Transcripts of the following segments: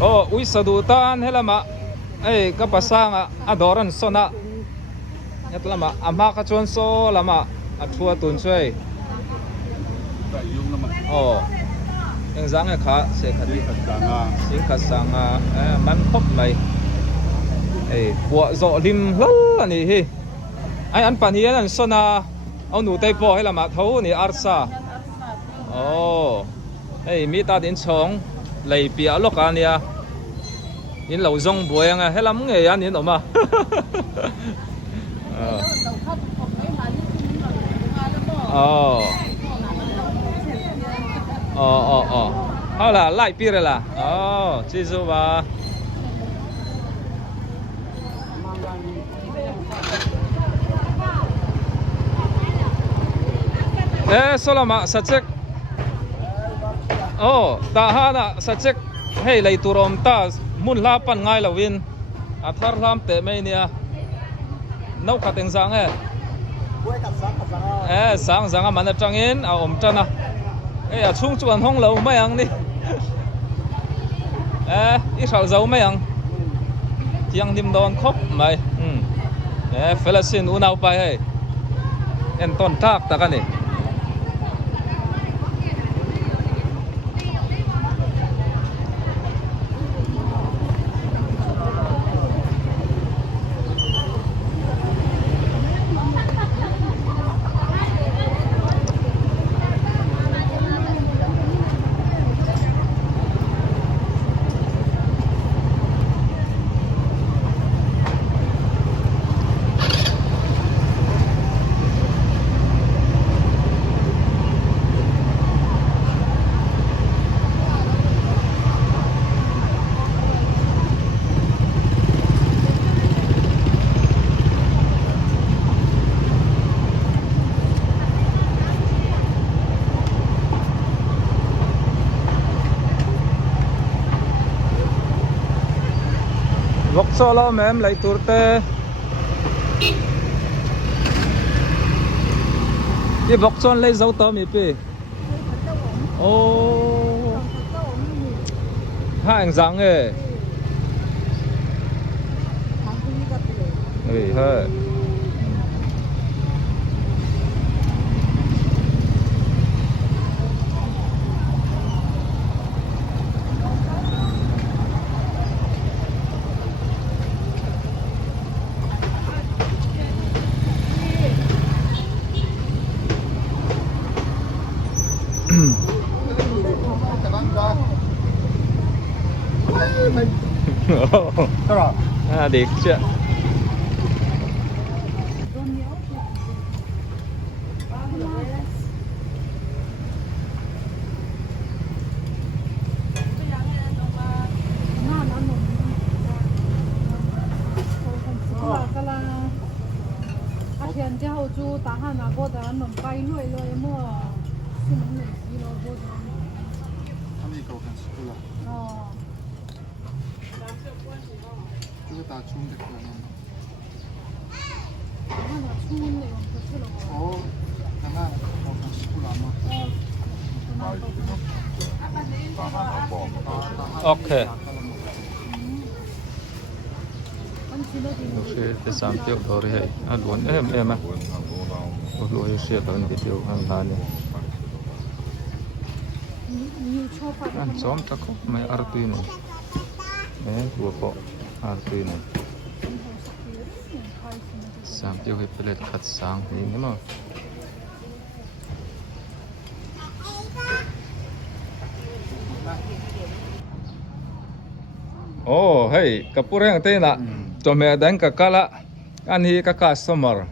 Oh, ui sadutan helama. Kapasanga adoran sona. Nyat lama ama ka chuan so lama athua tun choi. Oh. Eng zang kha se khati sing khasanga man khop mai. Bua zo lim hlo ani hi. Ai an pan hian an sona au nu tai po helama tho ni arsa. Oh. Mi ta din chong lei pia lok ania. In lo zong buang helam nge yan in oma. Oh. Oh. Hola, lại pi rồi là. Oh, chi su ba. Solama sachek. Oh, tahana sachek. Hey, lei turom ta mun lapan ngai lawin. Athar lam te mai nia. Nau khateng zang sang zang mana changin a om chana. Chung chuan hong lo mai ang ni. I sal zo mai ang. Tiang dim don khop mai. Felasin unau pai hey. En ton tak takani. Vok solo mem lại turte. Cái vok son lấy dấu tôm mi pi. Oh. Ha anh dáng ấy. Ha. Dik chưa? Okay. Oke, sampai dari hai. Aduan em. Lu share dan video kan tadi. An som takut mai Arduino. Gua kok Arduino. Sampai ke pelet kat sang ini mah. Oh, hey, kapurang tayo na. Tomedan kakala, anhi ka customer.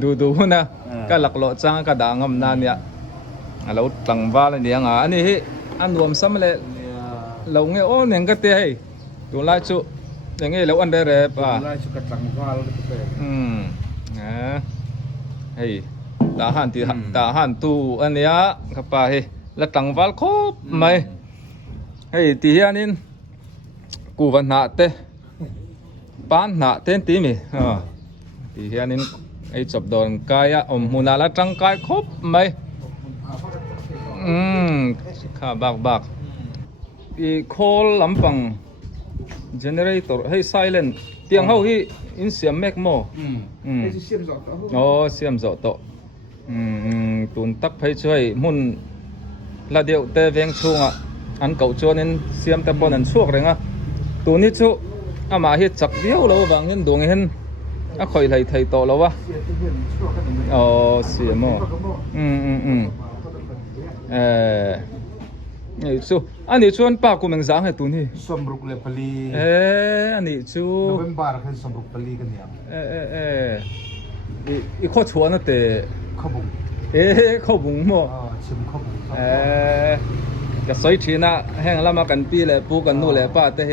Dudu na, kalaklo sang kadangam na niya. Alaw tangval niya nga, anhi, anwam samle. Law nga o, niyang kati hey. Tulay chu, niyang ilaw andere pa. Tulay chu katangval. Hey, tahan tu aniya, kapahe. Latangval ko, may. Hey, tihianin. Kuvan na te pan na ten tí mi thì hiện nên ấy chụp đòn cay muna là trăng cay khốp mày khá bạc i call lampang generator hey silent tiếng hậu hi in siam mek mo cái xiêm giọt đó siam zo to tun tak phai choi mun la deu te veng chunga an kau chuan in siam te pon an chuak renga tuni chu ama hi chak deu lo wangin dong hen a khoi lai thei to lo wa siam moนี่ชูอันนี้ชวนป้ากูเมืองสางให้ตุนนี่สมรุกเลปลีอันนี้ชู โนเวมบาร์คือสมรุกปลีกันเนี่ยอีข้อชวนนั่นแต่ข้าวบุ้งข้าวบุ้งมั้งชิมข้าวบุ้งก็สวยทีน่ะแห้งละมากันปีเลยปูกันนู่นเลยป้าแต่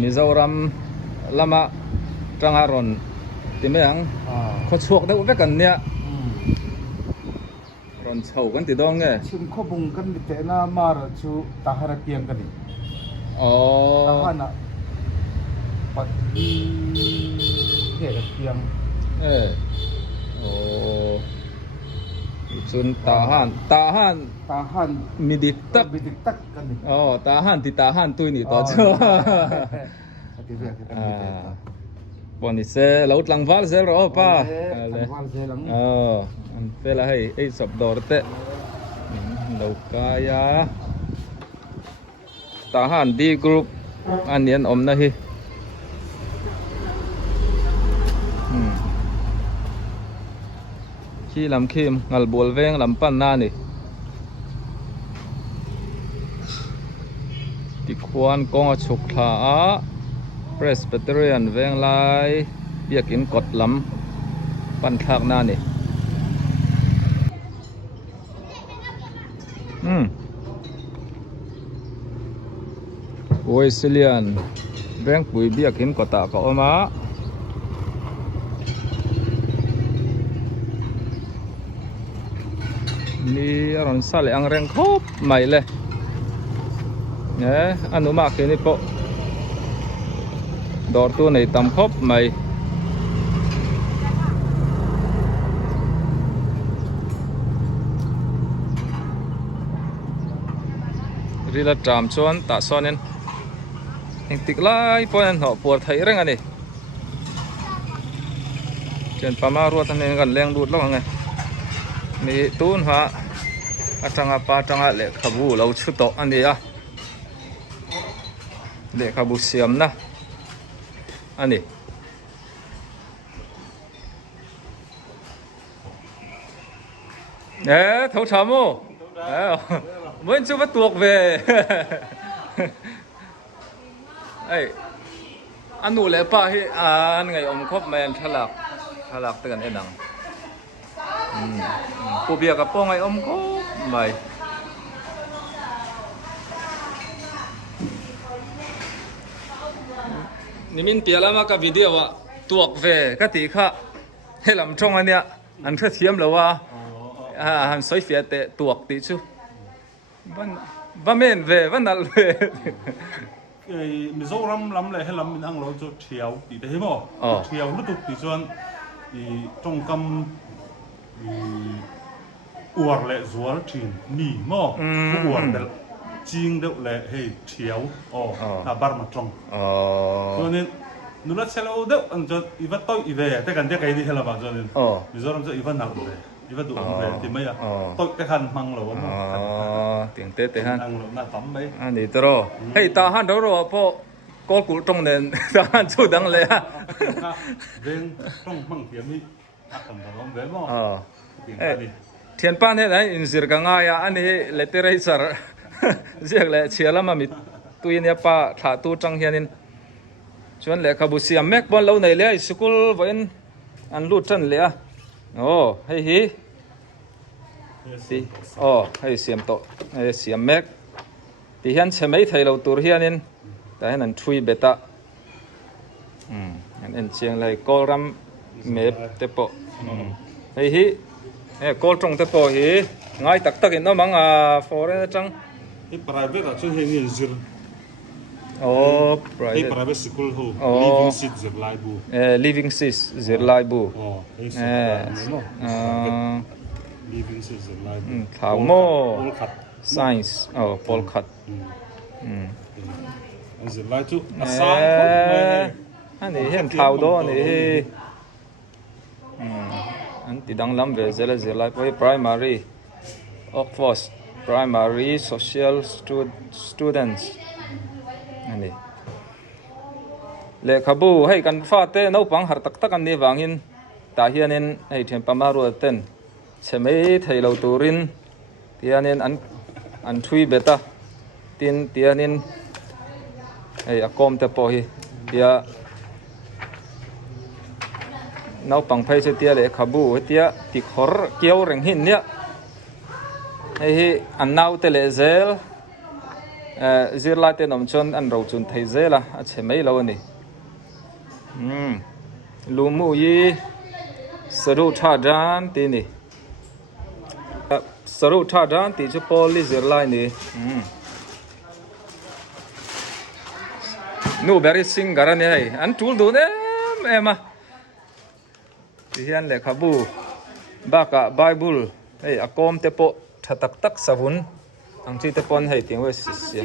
มิโซรัมละมาจังหารอนที่เมืองข้อชวกได้อุปกันเนี่ยรอนเฉากันติดดองไงชิมข้าวบุ้งกันแต่น่ามาร์ชูตาฮาระเกียงกันนี่ตาฮานะปัดเกียงจุนตาฮันมีดิตักกันนี่ตาฮันที่ตาฮันตุยนี่ต่อชั่วบอนี่เซเราหลังวาลเซลรอป้าอันเฟลให้ไอ้สับดอร์เตะเรากายาตาฮันดีกรุ๊ปอันเนียนอมนะฮิขี้ลำเข้มงัลบัวเวงลำปั้นหน้านี่ติควานกองฉุกขาPresbyterian เวงลายเบียกินกดลำปั้นทากหน้านี่โอ้ยซิเลียนแบงปุ๋ยเบียกินกดตาก็เอามานี่ร้อนซาเลยอังแรงครบใหม่เลยเนี่ยอนุมาคืนนี้ปะดอร์ตัวไหนตำครบใหม่รีละจามชวนตาซ้อนเนี่ยยังติดไล่ปนหัวปวดไทยเร่งอันนี้เจนปามารัวทันเองกันแรงดูดแล้วไงมีตูนฮะอาจังอาปาจังอาเล็กขบูเราชุดโตอันนี้อะเล็กขบูเสียมนะอันนี้เท่าชาโม่เหมือนจะมาตัวเวไออันนู้นเลยป้าที่อันไงอมคบแมนฉลากเตือนไอ้ดังปูเบียกับป้องไอ้อมคบไม่นี่มินเปียแล้วมากับวิดีโอว่าตัวเวก็ตีข้าให้ลำช่องอันเนี้ยอันเพื่อเทียมเลยว่าอันสวยเฟียเตะตัวตีชูบ้านเมนเวบ้านนั่นเวมิโซรัมลำเลยให้ลำมินอังเราจะเที่ยวตีได้ไหมเที่ยวรู้ตุกตีส่วนตรงกำอวดเลยสวนถิ่นมีมั้งอวดแต่จริงเดี๋ยวเลยให้เที่ยวถ้าบาร์มาตรงส่วนนี้นุรัตเชลล์เดี๋ยวอันจะอีวันต่อยอีเวแต่กันจะใครดีให้เราบ้างส่วนนี้มิโซรัมจะอีวันหนักเลยอีวันดูอันเวที่ไม่อะต่อยแต่ขันมังเราว่าเตียงเตะฮันอังเราหน้าตั้มไปอันนี้ตัวเฮ้ยตาฮันเราพอก็กูตรงเด่นตาฮันสู้ดังเลยฮะเรื่องต้องมั่งเทียมนี่อักขันตลอดเว้ยมั้งเทียนป้านเนี่ยนะอินสิร์กังไงอันนี้เลตเตอร์ไรซ์เรียกเลยเชียร์แล้วมามิตุยเนี่ยป้าถาตู้จังเฮียนินชวนเลยขบุเสียมแม็กบอลเราไหนเลยสกุลวันอันรูดจันเลยโอ้ให้ฮีให้เสียมโตให้เสียมแม็กที่เห็นใช่ไหมไทยเราตัวเฮียนินแต่ให้นั่นช่วยเบต้าอันเชียงเลยกอลัมเมฟเตปโปให้ฮีกอลตรงเตปโปฮีง่ายตักอินน้องมังฟอร์เรนจังที่ private อ่ะช่วยให้เงินซื้อprivate ที่ private school หู living seat เสียลายบูliving seat เสียลายบูliving seat เสียลายบูข่าวโม่ science โพลคัด อันสิไล่จุอาสามคนเลยอันนี้เห็นเท้าโดนี่อันที่ดังลำเวเซลสิไล่ไป primary Oxford primary social students อันนี้เลขบูให้กันฟาเต้นเอาปังหัดตักกันนี่วางอินตาเฮียนินให้เทียนปามารัวเต้นเชไม่ไทยเราตูรินเทียนินอันทุยเบต้าตินเทียนินไอ้อากอมเตปอฮีเทียน้าปังไพ่เสียเลขบูเทียติขอร์เกี่ยวเร่งหินเนี่ยไอ้อันน้าเตเลเซลจิรลาเตนอมชนอันเราจุนไทยเซล่ะเชไม่เรานี่ลูมูยีสรุปท่าดานตีนี่สรุปท่าดานตีจะพอลิจิรลานี่นูเบริสิงการนี่ไอ้อันทูลดูเนี่ยเอ็มที่เห็นเลยครับบูบากะไบเบิลไอ้อากอมเตปะทักตักสวุนอังที่เตปอนให้ทิ้งไว้เสีย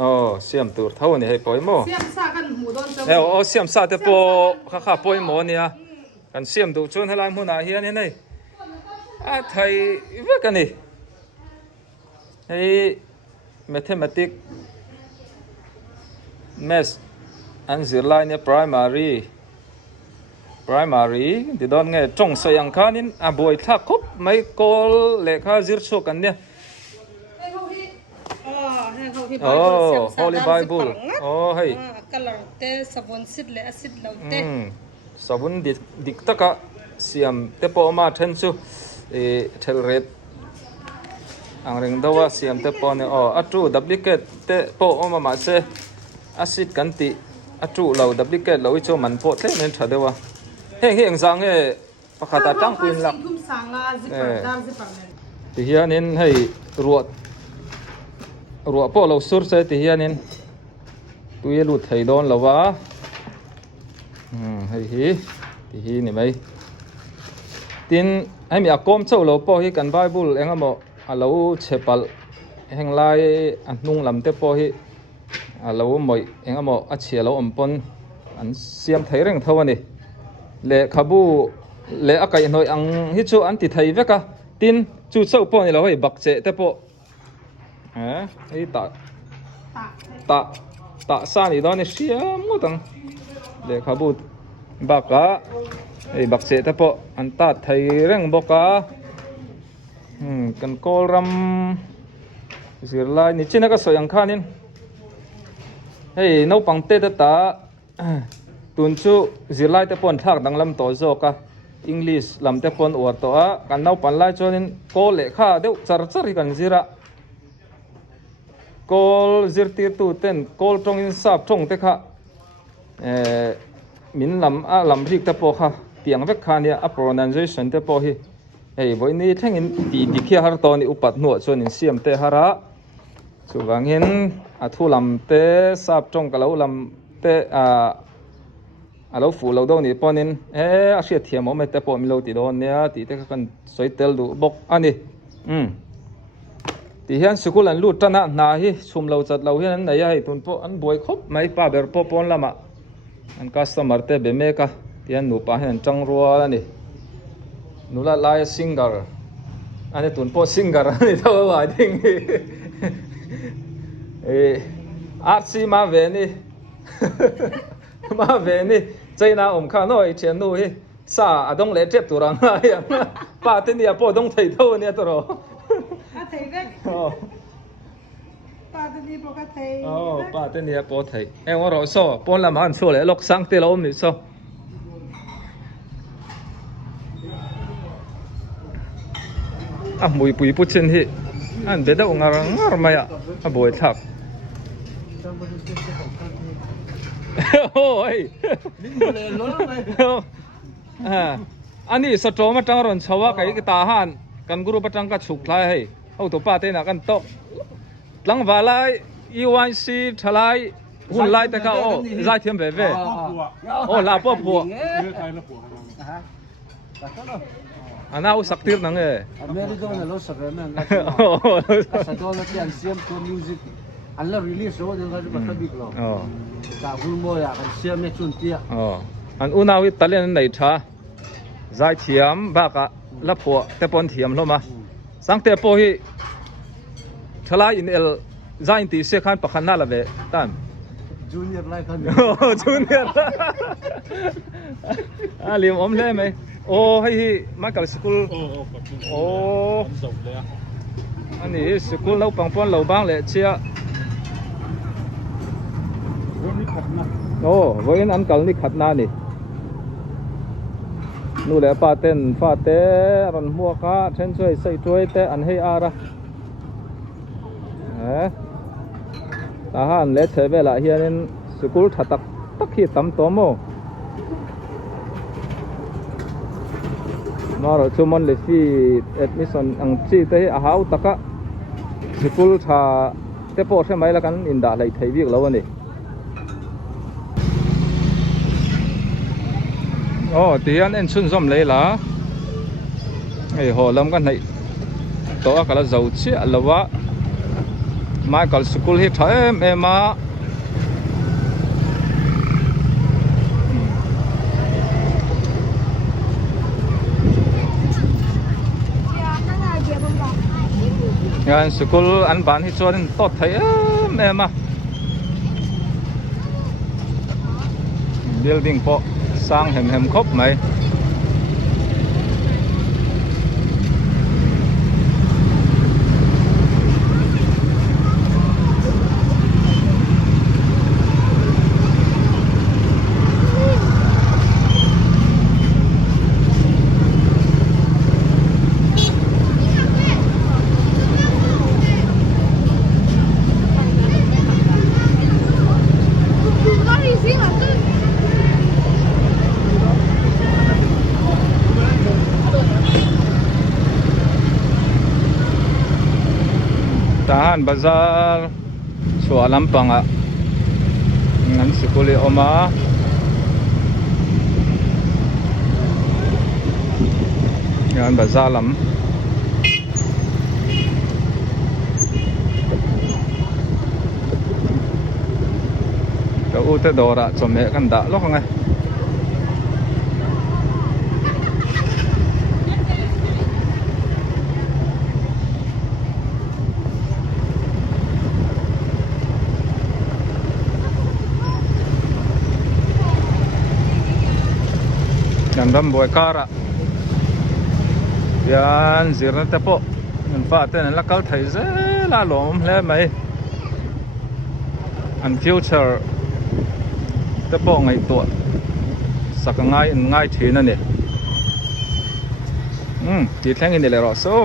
อ๋อเสียมตูร์เท่านี้ให้ปล่อยโม่เสียมซากันหมูโดนเสียมซาเตปอข้าปล่อยโม่เนี่ยกันเสียมดูชนให้ลายมูนาเฮียนี่ไทยเวกันนี่ไอ้ mathematics math อันสิลายเนี่ย primary ที่โดนไงจงสยังคานินบ่อยทักคบไม่กอลเลขาจิรโชกันเนี่ยHoly Bible โอ้เฮ้ยกันเราเตะสบุนสิทธิ์และสิทธิ์เราเตะสบุนดิกตะกะเสียมเตปอมาเทนซูเทลเรดอังเริงดาวเสียมเตปอเนี่ยอัตรูดับลิเกตเตปอมาเซอาซิดกันติอัตรูเราดับลิเกตเราวิจารมันโพเทเนนทัดเดวะเฮ้ยสังประคาตาตั้งปืนละที่เฮียนินให้รัวพอเราสุดเสียที่เฮียนินตัวยัลุดไทยโดนแล้ววะให้ที่เฮียนี่ไหมตินให้มีอากมเจ้าเราพอให้กันไบเบิลเองก็บอกเราเชปัลแห่งลายอันนุ่งลำเตพอให้เราไม่เองก็บอกอัจฉริยะเราอมปนอันเสียมไทยเร่งเท่านี้เลขบูเลอากาศหน่อยอังฮิจูอันติไทยเวกะตินจูเจ้าพอนี่เราให้บักเจเตพอไอ้ตาสานี่ตอนนี้เสียหมดตั้งเลขบูบักกะไอ้บักเจเตพออันตาไทยเร่งบักกะกันโกลรัมสิรลายนี่ชินักสยังขานินเฮ้ยน้องปังเตตตาตุนชูสิรลายเตปอนทักดังลำโตโจกะอังกฤษลำเตปอนอวดตัวกันน้องปันไล่จนินโกเลขาเดี๋ยวจาร์กันสิระโกลจิรตีตูเต้นโกลตรงอินซับตรงเตค่ะมินลำริกเตปอค่ะเตียงเวกขานี่pronunciationเตปอฮีเฮ้ยวันนี้ทั้งอินดีเขียฮาร์ตอนี่อุปัตหนวดส่วนอินเสียมเตฮาระสุวังเห็นทุลำเตซับตรงกับเราลำเตเราฟูเราโดนนี่ปอนินอาเซียเทียมไม่เตปอมีเราติดโดนเนี่ยติดเตกันสวยเตลดูบกอันนี้ที่เห็นสกุลอันลูดตนะนาฮีชุมเราจัดเราเห็นอันไหนให้ตุนปออันบวยครบไม่ป้าเบอร์ปอปอนละมาอันคัสตอมอร์เตเบเมกะที่เห็นหนูป้าเห็นจังรัวแล้วนี่หนูละลายซิงเกอร์อันนี้ตุนปอซิงเกอร์อันนี้เท่าไหร่ดิ้งอาร์ซีมาเวนี่มาเวนี่ใจน่าอมข้าน้อยเชียนนู่นซาต้องเล็ดเจ็บตัวรังอะไรป้าที่นี่ปอต้องไถ่เท่านี้ตัวเราไทยเว้ยป้าตัวนี้ปกติป้าตัวนี้ปกติว่าเราโซ่ปนละมันโซ่เลยล็อกสังเตเราไม่โซ่มวยปุยปุชินฮีอันเบด้งารมาอ่ะบวยทักโอ้ยอันนี้สตรอมาจังรอนชาวะไก่ตาหันกันกรูปจังกัดฉุกลายให้เอาตัวป้าเต้นกันโตหลังวาลายอีวันซีทลายหุ่นลายแต่เขาใจเทียมเบ๋ลาป๊อปัวอันนั้นเอาสักทีนั่งอเมริกาเนี่ยเราสักเรื่องนั้นก็สักตอนที่อันเสียมตัวมิวสิก อันละรีลิสโซ่ยังก็จะมาทำอีกหรอก อ๋อ จากคุณโมยกันเสียไม่ชุนเตี้ย อ๋ออันอุณาวิตะเล่นไหนช้าใจเทียมบ้ากะละปัวแต่ปนเทียมลงมาสังเตปฮีทลายอินเอลใจอินตีเสียขันปะขันน่าละเวตัน จูเนียร์ไล่กัน โอ้จูเนียร์เลี้ยงอมเลยไหมโอ้ให้มากับสกุลโอ้อันนี้สกุลเราปังปอนเราบ้างเลยเชียโอ้วันนั้นกันนี่ขัดหน้านี่นู่นแหละป้าเต้นฟ้าเต้รันหัวก้าเช่นช่วยใส่ช่วยเต้อันให้อาระทหารเล็ดเฉยเวลาเฮียนสกุลถัดตักขี้ตำตัวโมมาเราชุมันเลฟีเอ็ดมิสันอังจีเตะอาหาวตักะสกุลถ้าเตะโปใช่ไหมละกันอินดาเลยไทยวิกแล้ววันนี้โอ้ตีอันเอ็นชุนซอมเลยล่ะไอ้หัวลำกันไหนตัวก็ละเจ้าเชี่ยละวะมากับสกุลที่ไทยเอ็มมางานสกุลอันบ้านที่ชวนต้นไทยเอ็มมาบิลดิ้งพอสร้างแหมครบไหมtahan bazar chua lampanga ngan sikuli oma ngan bazar lam ka ute dora chome kan da lo ngai Gandam boy kara yan zirna tepo nan fa ten la kal thai ze la lom hle mai an future tepo ngai to sakangai ngai thina ne ti thang in le ro so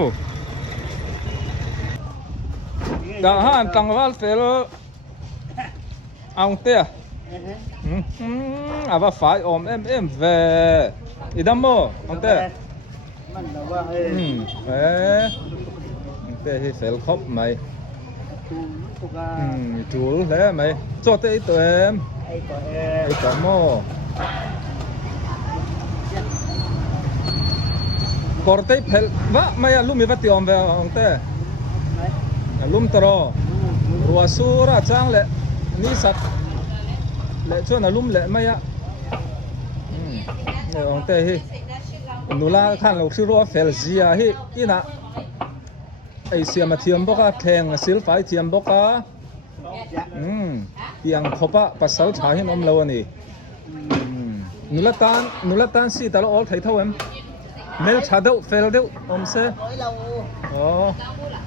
da han tangwal fel aung te ava fai om em ve idamo anteมันแต่ว่าante hi fel khop mai ตุกา chul le mai cho te to em ไอ้ตัวai to mo korte fel va mai lumi va ti om ve ante lum tro ruwa sura chang le ni sat le cho na lum le mai a ông tê hi nụ la khan lâu xưa rồi phèn zia hi ina ai xiêm mà thiêm bốc à thèn xíl phải thiêm bốc à yang khopa pasal chả hiểm om lâu ani nụ la tan si ta lo all thấy thâu em mel chả đâu phèn đâu om se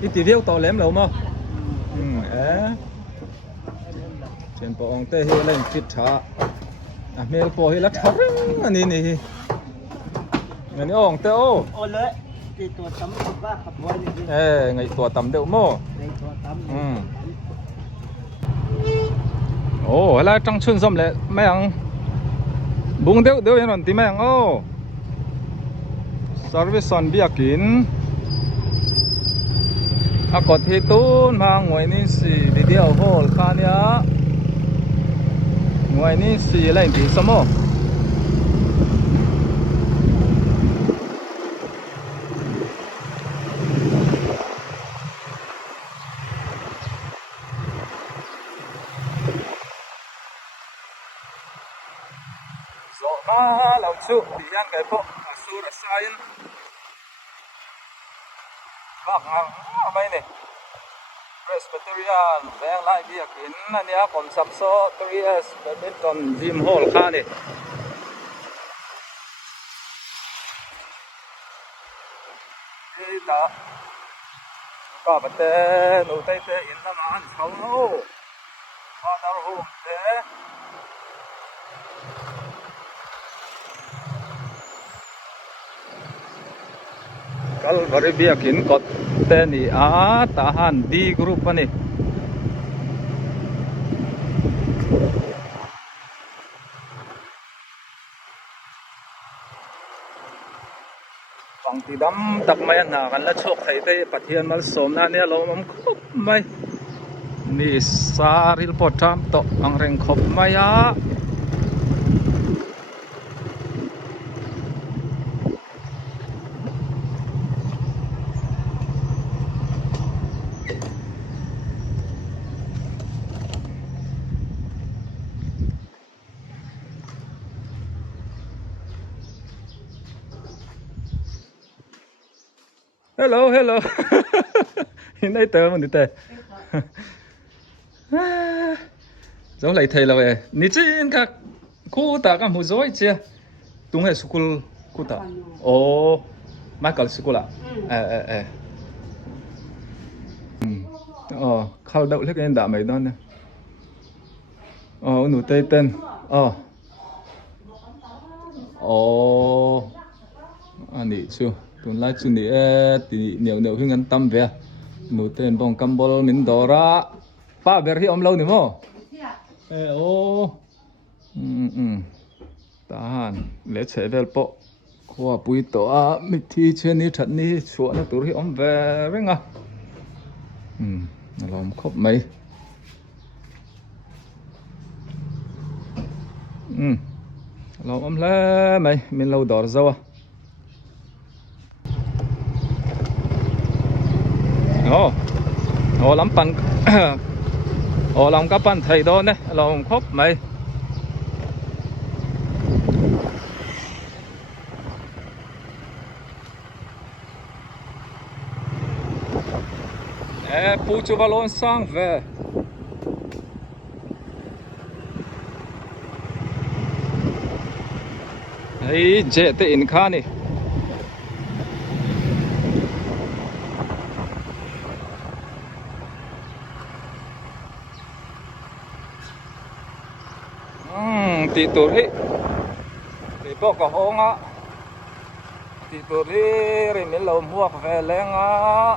ít tiêu tàu lém lâu mà trên bộ ông tê hi lên fit chả mel po hi la thau ani niนี่อ่องเต้โอ้เลยตีตัวตำตัวบ้าขับไว้เลยไงตัวตำเดี๋ยวโม่ในตัวตำโอ้แล้วจังชุนส้มเลยไม่ยังบุ้งเดี๋ยวยังหน่อยตีไม่ยังโอ้ซอร์วิสซอนเบียกินกดที่ตู้มาหน่วยนี่สิเดียวโหลคาเนี้ยหน่วยนี่สิอะไรตีสมอ lâu chú thì ăn cái bộ su là sai bác mấy này Presbyterian veng lại bia kín anh em còn sắm số 3S badminton gym hall kha này đi ta có bát tê nụ tê tê in năm ăn sáu nô có tao hôm thế kalau baru biakin kot teni tahan di grup ani pang tidam tak mai na kan la chok thai te pathian mal som na ne lo mam khop mai ni saril potam to ang reng khop mai a hello hello hiện nay tớ mình đi tè giống lại thầy là vậy ní trên các cô ta các một dối chưa đúng là school cô ta ồ mai cả school à khâu đậu hết cái đã mấy đó nè nụ tây tên anh đi chưa tuần lai chu ni thì nhiều khi ngân tâm về nụ tên bông cam bol mình đỏ ra ba bè hi om lâu nữa mo tahan lẽ chạy về bộ qua bụi tỏ mít thi trên ní trận ní chuột nó tụi hi om về với ngà làm khóc mấy làm om lẽ mấy mình lâu đỏ rồi lắm pan làm các pan thầy đó nè làm khóc mày pu chu balon sang về ấy dễ tệ in kha nè tí tuổi hi tí bộ có hông á tí tuổi hi rồi mình lâu mua về lên á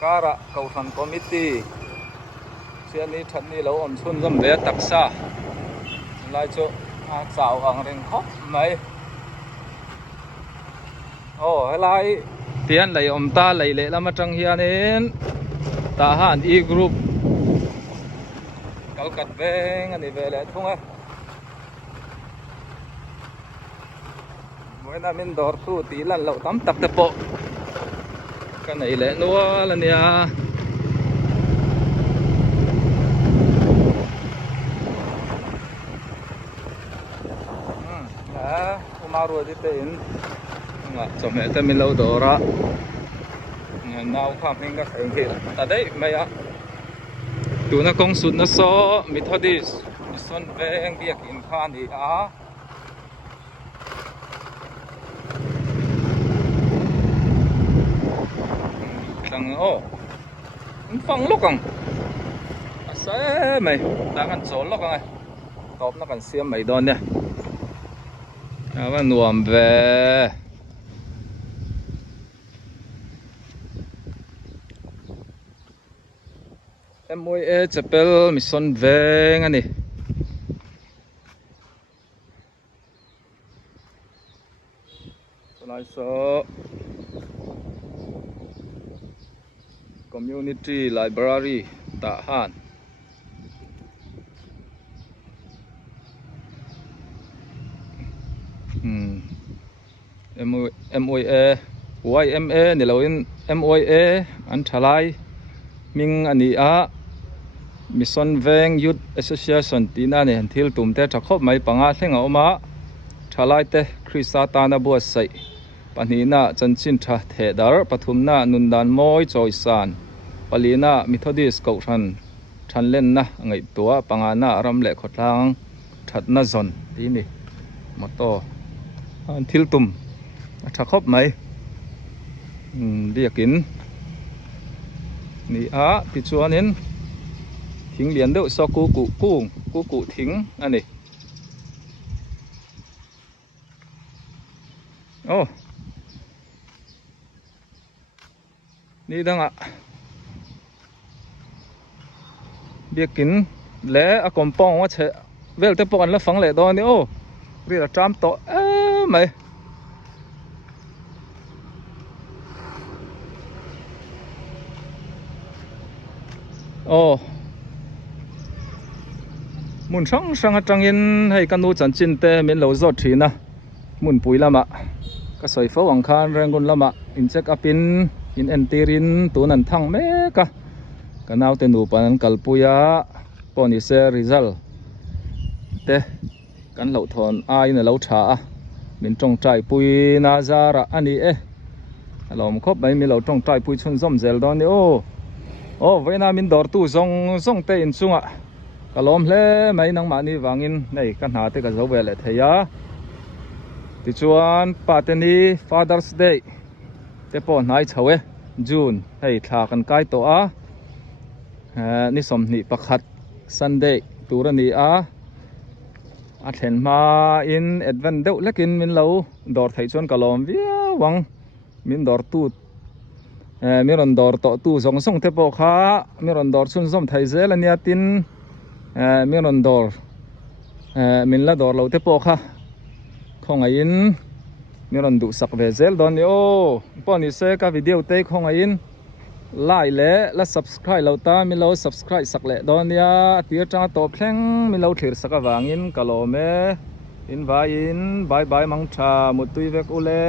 cara cầu thần committee xem đi thật đi lâu ẩm xuân dâm vé đặc xa lại chỗ chào hàng rừng khóc mấy hay lại tiền lấy ông ta lấy lệ làm trăng hiền nên ta hàn e group cậu cắt về anh về lại không á mỗi năm mình đổ tu tí lần lậu tắm tập tập bộ cái này lẽ nữa là nè mà rồi đi tên cho mẹ ta mình lâu đổ ra nào không mình các anh kia ta đấy mày á tụi nó công suất nó so Methodist Mission về anh việc in khan thì thằng phăng lúc càng sẽ mày đang ăn số lúc này top nó còn xiêm mày đòn nè và nuông về MOA Chapel Mission về ngay nè lại số Community Library Tạ Hàn MOA YMA nè lâu in MOA anh trả lại mình anh đi Mission Veng Youth Association tina ne thil tumte thakop mai panga thlenga oma thalai te Christana bua sai panina chanchin tha thedar pathumna nundan moi choisan palina Methodist ko thanlen na ngai tua pangana ramle khotlang thatna zon timi moto an thil tum thakop mai biakin ni a ti chuanin thing lian deuh so ku thing ani oh ni danga biakin le a kompong wa che vel te pok an la phang le do ni oh ri la tram to mai oh mun sang atangin hei kanu chanchin te min lo zo thina mun pui lama ka soi fo ang khan rangun lama in check upin in entirin tunan thang me ka naw te nu pan kalpuya poni se result te kan lo thon ai na lo tha min tong trai pui na zara ani e alom khop mai mi lo tong trai pui chun zom zel don ni oh veina min dor tu zong te in chunga kalom hle mai nang mani wangin nei kan ha te ka zo vele theya ti chuan pateni Father's Day te po nai chawe June hei thla kan kai to a ni som ni pakhat Sunday turani a thlen ma in advan deuh lekin min lo dor thei chuan kalom via wang min dor tu mi ron dor to tu zong te po kha mi ron dor chun zom thai zel ania tin mi ron dor min la dor lo te po kha khonga in mi ron du sak ve zel don ni o poni se ka video te khonga in like le la subscribe lo ta mi lo subscribe sak le don ya tir cha to thleng mi lo thlir saka wangin kalome in vai in bye bye mang tha mutui vek ule